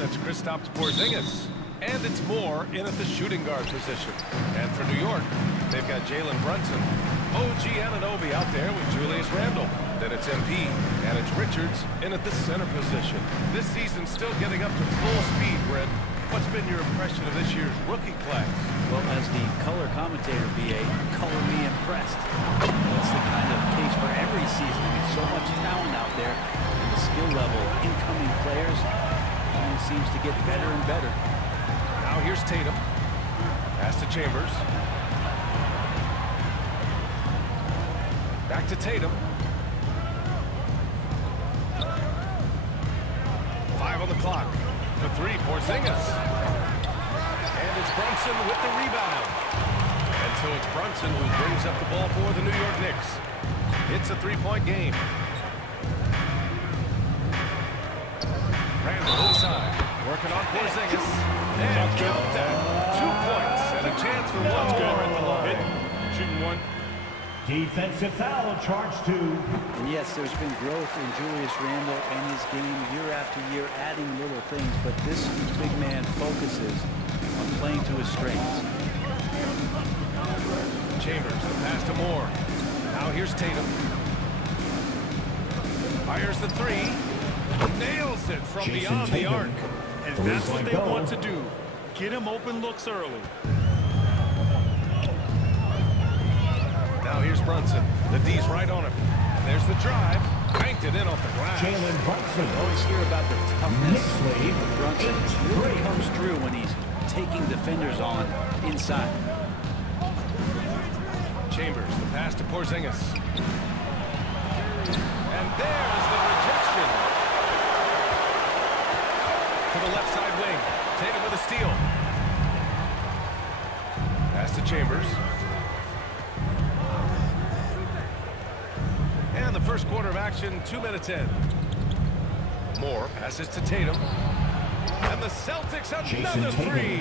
Then it's Kristaps Porzingis. And it's Moore in at the shooting guard position. And for New York, they've got Jalen Brunson. OG Anunoby out there with Julius Randle. Then it's MP, and it's Richards in at the center position. This season's still getting up to full speed, Brent. What's been your impression of this year's rookie class? Well, as the color commentator, BA, color me impressed. That's the kind of case for every season. I mean, so much talent out there. And the skill level of incoming players only seems to get better and better. Now here's Tatum. Pass to Chambers. Back to Tatum. 5 on the clock. The three, Porzingis. And it's Brunson with the rebound. And so it's Brunson who brings up the ball for the New York Knicks. It's a three-point game. Randle inside. Working on Porzingis. And count that. 2 points and a chance for one more at the line. Shooting one. Defensive foul, charge 2. And yes, there's been growth in Julius Randle and his game year after year, adding little things, but this big man focuses on playing to his strengths. Chambers, the pass to Moore. Now here's Tatum. Fires the three. Nails it from beyond the arc. And that's what they want to do. Get him open looks early. Now here's Brunson. The D's right on him. And there's the drive. Banked it in off the glass. Jalen Brunson. Always hear about the toughness Knicks lead. of Brunson. It really comes through when he's taking defenders on inside. Chambers, the pass to Porzingis. And there's the rejection. To the left side wing. Tatum with a steal. Pass to Chambers. And the first quarter of action, 2 minutes in. Moore passes to Tatum. And the Celtics another three.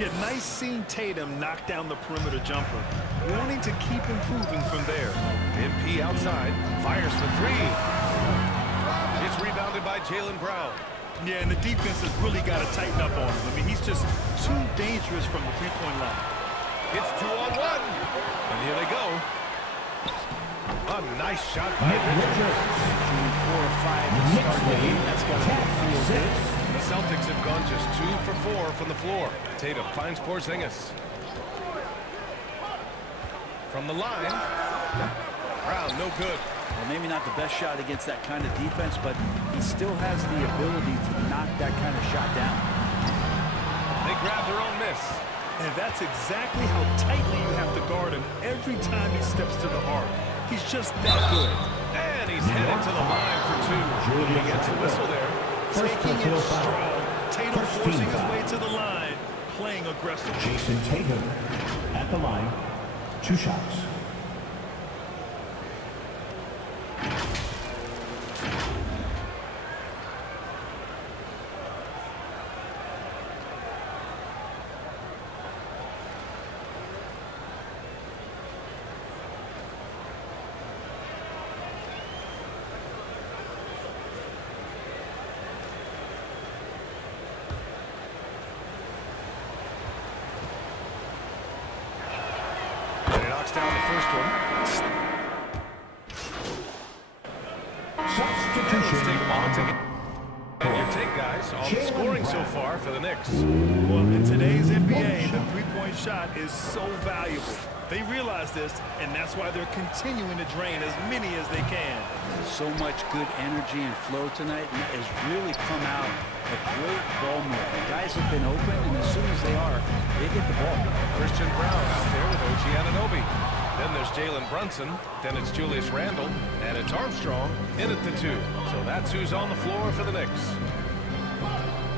Yeah, nice seeing Tatum knock down the perimeter jumper. Wanting to keep improving from there. MP outside. Fires for three. It's rebounded by Jaylen Brown. Yeah, and the defense has really got to tighten up on him. I mean, he's just too dangerous from the three-point line. It's 2-on-1. And here they go. A nice shot by Richards. Shooting 4 or 5 to start the game. That's got to feel good. The Celtics have gone just 2 for 4 from the floor. Tatum finds Porzingis. From the line. Brown, no good. Well, maybe not the best shot against that kind of defense, but he still has the ability to knock that kind of shot down. They grab their own miss. And that's exactly how tightly you have to guard him every time he steps to the arc. He's just that good. And he's headed to the line for 2. He gets a whistle there. Taking it strong. Tatum forcing his way to the line, playing aggressive. Jason Tatum at the line. 2 shots. Down the first one. Substitution. And your take, guys, on the scoring so far for the Knicks. Well, in today's NBA, the three-point shot is so valuable. They realize this, and that's why they're continuing to drain as many as they can. So much good energy and flow tonight, and that has really come out of great ball movement. The guys have been open, and as soon as they are, they get the ball. Christian Brown out there with OG Anunoby. Then there's Jalen Brunson. Then it's Julius Randle. And it's Armstrong in at the 2. So that's who's on the floor for the Knicks.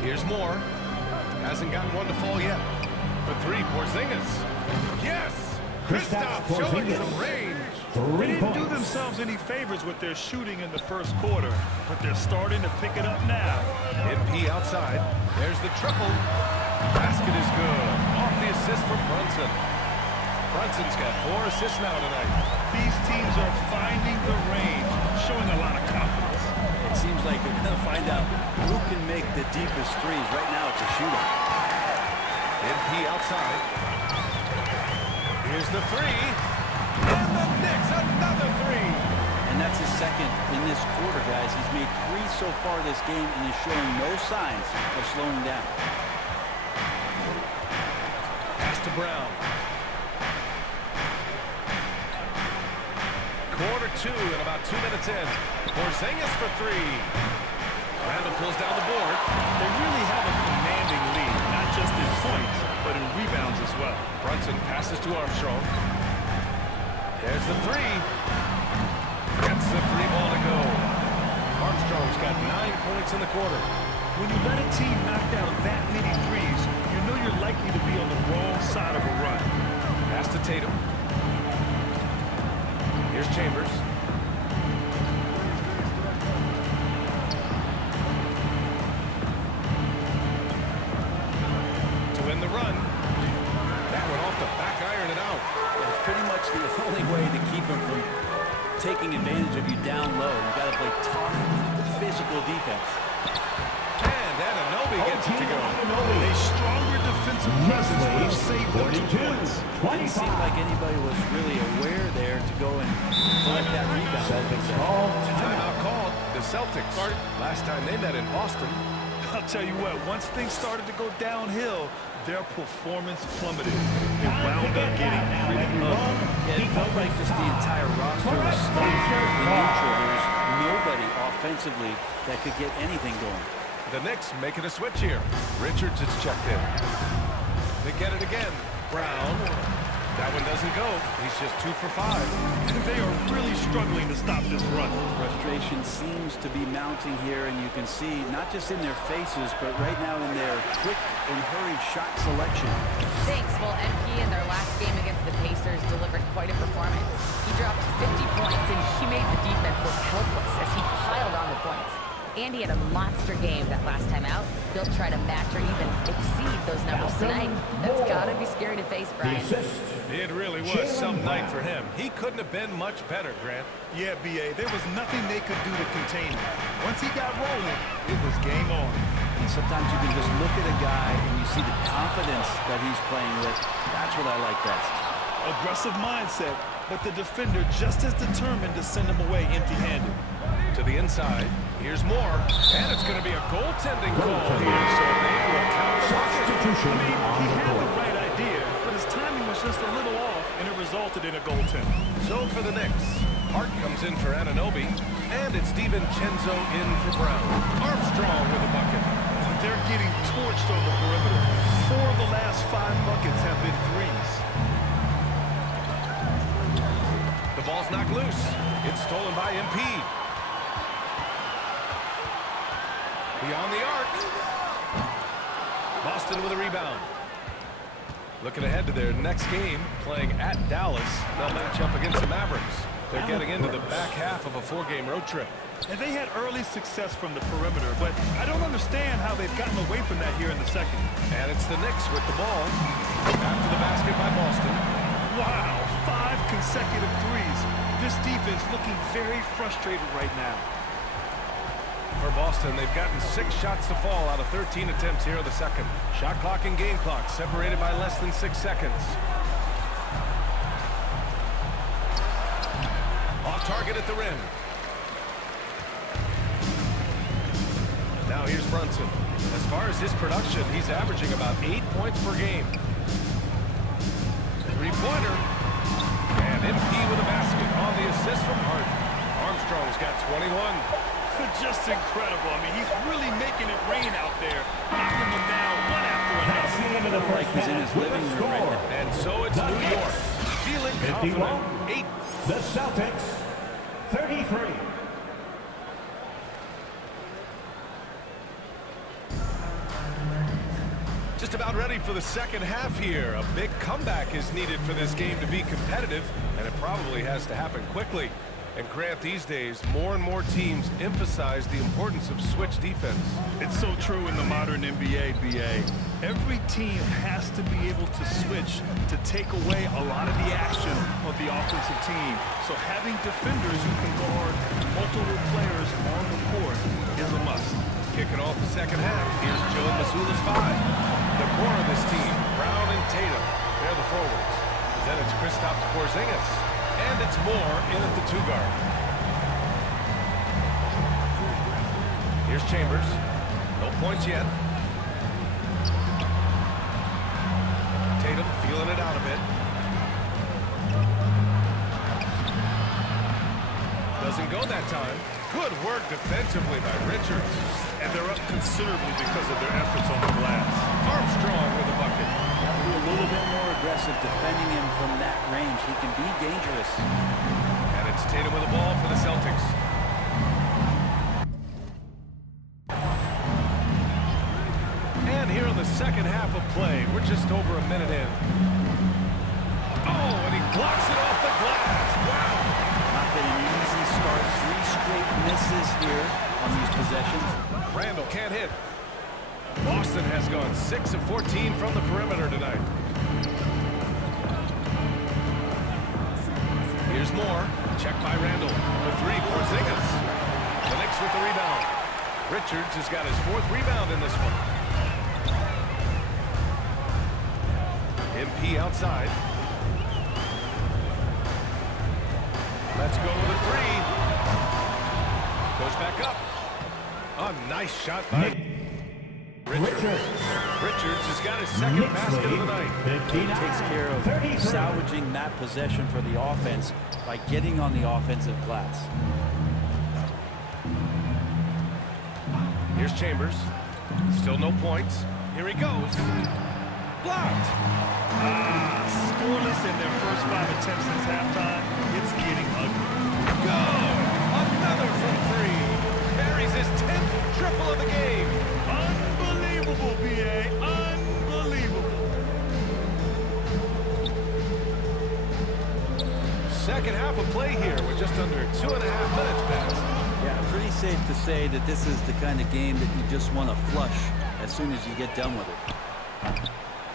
Here's Moore. Hasn't gotten one to fall yet. For 3, Porzingis. Yes! Kristaps showing some range. They didn't do themselves any favors with their shooting in the first quarter, but they're starting to pick it up now. MP outside. There's the triple. Basket is good. Off the assist from Brunson. Brunson's got 4 assists now tonight. These teams are finding the range, showing a lot of confidence. It seems like we're going to find out who can make the deepest threes. Right now, it's a shootout. MP outside. Here's the three. And the Knicks, another three. And that's his second in this quarter, guys. He's made 3 so far this game and is showing no signs of slowing down. Pass to Brown. Quarter 2 and about 2 minutes in. Porzingis for 3. Randall pulls down the board. They really have a commanding lead, not just in points, but in rebounds as well. Brunson passes to Armstrong. There's the 3. Gets the 3 ball to go. Armstrong's got 9 points in the quarter. When you let a team knock down that many threes, you know you're likely to be on the wrong side of a run. Pass to Tatum. Here's Chambers. To win the run. That one off the back iron and out. It's pretty much the only way to keep him from taking advantage of you down low. You've got to play tough, physical defense. And Anunoby gets it to go. A stronger defensive presence would have saved them 2 points. Didn't seem like anybody was really aware there to go and collect that rebound. Timeout called. The Celtics. Last time they met in Boston. I'll tell you what, once things started to go downhill, their performance plummeted. It wound up getting pretty ugly. Yeah, it felt like just the entire roster was stuck in neutral. There was nobody offensively that could get anything going. The Knicks making a switch here. Richards is checked in. They get it again. Brown. That one doesn't go. He's just 2 for 5. They are really struggling to stop this run. Frustration seems to be mounting here, and you can see not just in their faces, but right now in their quick and hurried shot selection. Thanks. Well, MP in their last game against the Pacers delivered quite a performance. He dropped 50 points, and he made the defense look helpless as he piled on the points. And he had a monster game that last time out. He'll try to match or even exceed those numbers tonight. That's got to be scary to face, Brian. It really was some night for him. He couldn't have been much better, Grant. Yeah, B.A., there was nothing they could do to contain him. Once he got rolling, it was game on. And sometimes you can just look at a guy and you see the confidence that he's playing with. That's what I like best. Aggressive mindset, but the defender just as determined to send him away empty-handed. To the inside. Here's more. And it's going to be a goaltending call here. So they will count the Substitution. I mean, he had the right idea, but his timing was just a little off, and it resulted in a goaltend. So for the Knicks, Hart comes in for Anunoby, and it's DiVincenzo in for Brown. Armstrong with a bucket. They're getting torched on the perimeter. 4 of the last 5 buckets have been threes. The ball's knocked loose. It's stolen by MP. Beyond the arc. Boston with a rebound. Looking ahead to their next game, playing at Dallas. They'll match up against the Mavericks. They're getting into the back half of a 4-game road trip. And they had early success from the perimeter, but I don't understand how they've gotten away from that here in the second. And it's the Knicks with the ball. After the basket by Boston. Wow, 5 consecutive threes. This defense looking very frustrated right now. For Boston, they've gotten 6 shots to fall out of 13 attempts here in the second. Shot clock and game clock separated by less than 6 seconds. Off target at the rim. Now here's Brunson. As far as his production, he's averaging about 8 points per game. 3-pointer. And MP with a basket on the assist from Hart. Armstrong's got 21. Just incredible. I mean, he's really making it rain out there, knocking them down one after another. Like he's in his living room right now. And so it's New York. Feeling confident. 8. The Celtics, 33. Just about ready for the second half here. A big comeback is needed for this game to be competitive, and it probably has to happen quickly. And Grant, these days, more and more teams emphasize the importance of switch defense. It's so true in the modern NBA, BA. Every team has to be able to switch to take away a lot of the action of the offensive team. So having defenders who can guard multiple players on the court is a must. Kicking off the second half, here's Joe Mazzulla's 5. The core of this team, Brown and Tatum, they're the forwards. Then it's Kristaps Porzingis. And it's Moore in at the 2 guard. Here's Chambers. No points yet. Tatum feeling it out a bit. Doesn't go that time. Good work defensively by Richards. And they're up considerably because of their efforts on the glass. Armstrong with a bucket. Be a little bit more aggressive defending him from that range. He can be dangerous. And it's Tatum with the ball for the Celtics. And here in the second half of play, we're just over a minute in. Oh, and he blocks it off the glass. Wow. Not been an easy start. 3 straight misses here on these possessions. Randall can't hit. Boston has gone 6 of 14 from the perimeter tonight. Here's Moore. Check by Randall. The 3, Porzingis. The Knicks with the rebound. Richards has got his 4th rebound in this one. MP outside. Let's go with a 3. Goes back up. A nice shot by Richards. Richards has got his second basket of the night. He takes care of salvaging that possession for the offense by getting on the offensive glass. Here's Chambers. Still no points. Here he goes. Blocked. Scoreless in their first 5 attempts since halftime. It's getting ugly. Good. Another from 3. Buries his 10th triple of the game. Unbelievable, BA. Unbelievable. Second half of play here. We're just under 2.5 minutes past. Yeah, pretty safe to say that this is the kind of game that you just want to flush as soon as you get done with it.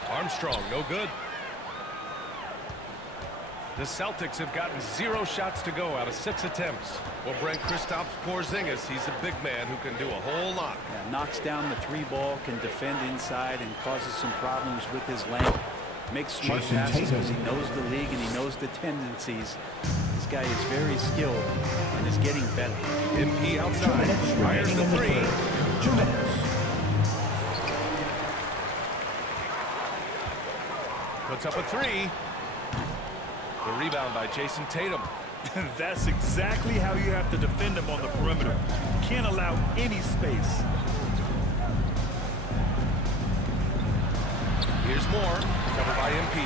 Armstrong, no good. The Celtics have gotten 0 shots to go out of 6 attempts. We'll bring Kristaps Porzingis. He's a big man who can do a whole lot. Yeah, knocks down the 3 ball, can defend inside, and causes some problems with his length. Makes smart passes because he knows the league and he knows the tendencies. This guy is very skilled and is getting better. MP outside. Fires the 3. 2 minutes. Puts up a 3. The rebound by Jason Tatum. That's exactly how you have to defend him on the perimeter. Can't allow any space. Here's Moore, covered by MP.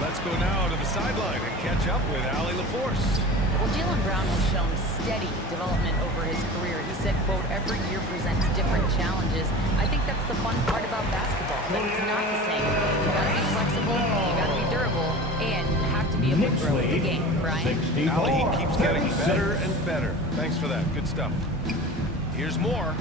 Let's go now to the sideline and catch up with Allie LaForce. Well, Jaylen Brown has shown steady development over his career. He said, quote, every year presents different challenges. I think that's the fun part about basketball, that it's not the same. You gotta be flexible, you gotta be durable, and you have to be able to grow with the game, Brian. Allie, he keeps getting better and better. Thanks for that. Good stuff. Here's Moore.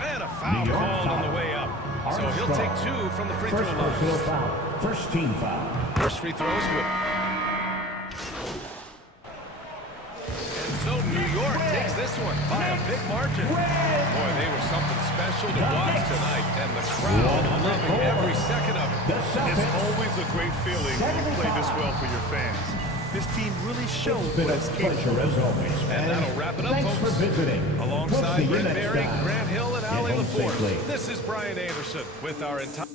And a foul called on the way up. So he'll take 2 from the free throw line. First team foul. First free throw is good. And so New York takes this one by a big margin. Boy, they were something special to watch tonight, and the crowd loving every second of it. It's always a great feeling when you play this well for your fans. This team really shows what it's capable of. As always. And that'll wrap it up, Thanks folks. for visiting. Alongside We'll see you Brent next Berry, time. Grant Hill, and Get Allie home LaForce, safely. this is Brian Anderson with our entire...